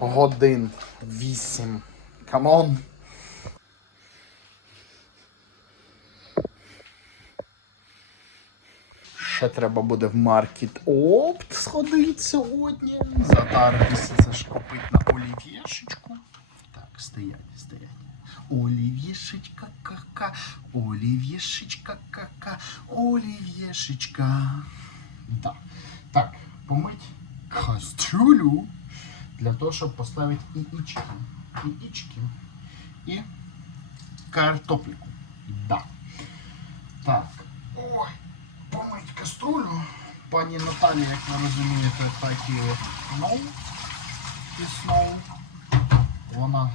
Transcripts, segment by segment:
годин 8. Камон. Ще треба буде в маркет опт сходити сьогодні. Затаритися, це ж купить на олів'єшечку. Так, стоять, стоять. Олів'єшечка, кака, олів'єшечка, кака, олів'єшечка. Да. Так, помить кастрюлю для того, щоб поставити яєчки. Яєчки і картопельку. Да. Так. Ой, помить каструлю. Пані Наталі, як ви розумієте, так і ну, і сноу. Вона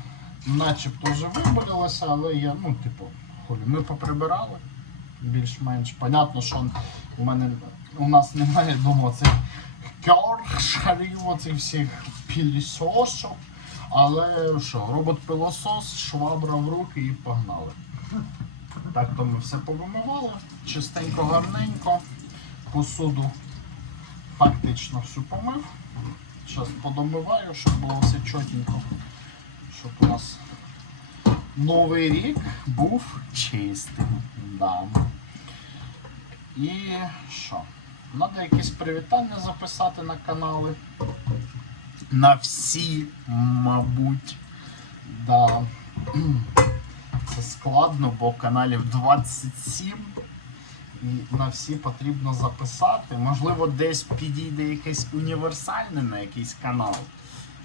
начебто вже виборилася, але я, ну, типу, хулі, ми поприбирали більш-менш. Понятно, що у мене у нас немає вдома цих кершарів, оцих всіх пілісосів. Але що, робот-пилосос, швабра в руки і погнали. Так то ми все повимивали, чистенько, гарненько. Посуду фактично всю помив. Зараз подомиваю, щоб було все чотенько. Щоб у нас новий рік був чистим. Да. І що? Треба якесь привітання записати на канали. На всі, мабуть. Да. Це складно, бо каналів 27. І на всі потрібно записати. Можливо, десь підійде якесь універсальне на якийсь канал.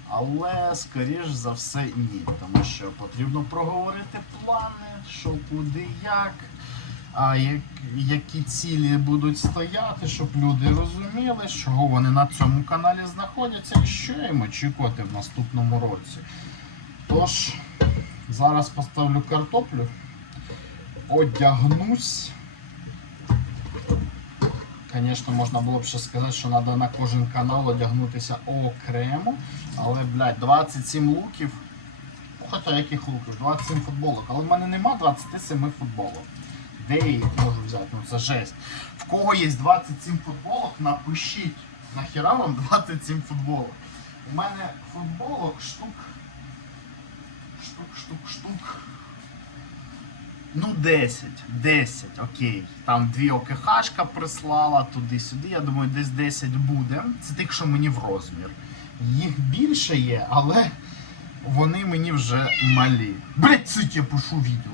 Але, скоріш за все, ні. Тому що потрібно проговорити плани, що куди, як, а як, які цілі будуть стояти, щоб люди розуміли, чого вони на цьому каналі знаходяться і що їм очікувати в наступному році. Тож, зараз поставлю картоплю, одягнусь. Звісно, можна було б ще сказати, що треба на кожен канал одягнутися окремо. Але, блядь, 27 луків. Ну, Хоча яких луків? 27 футболок. Але в мене нема 27 футболок. Де я їх можу взяти? Ну це жесть. В кого є 27 футболок, напишіть. Нахіра вам 27 футболок. У мене футболок штук. Штук, штук, штук. Ну, 10, 10, окей. Там дві ОКХшка прислала туди-сюди. Я думаю, десь 10 буде. Це тих, що мені в розмір. Їх більше є, але вони мені вже малі. Блять, це я пишу відео.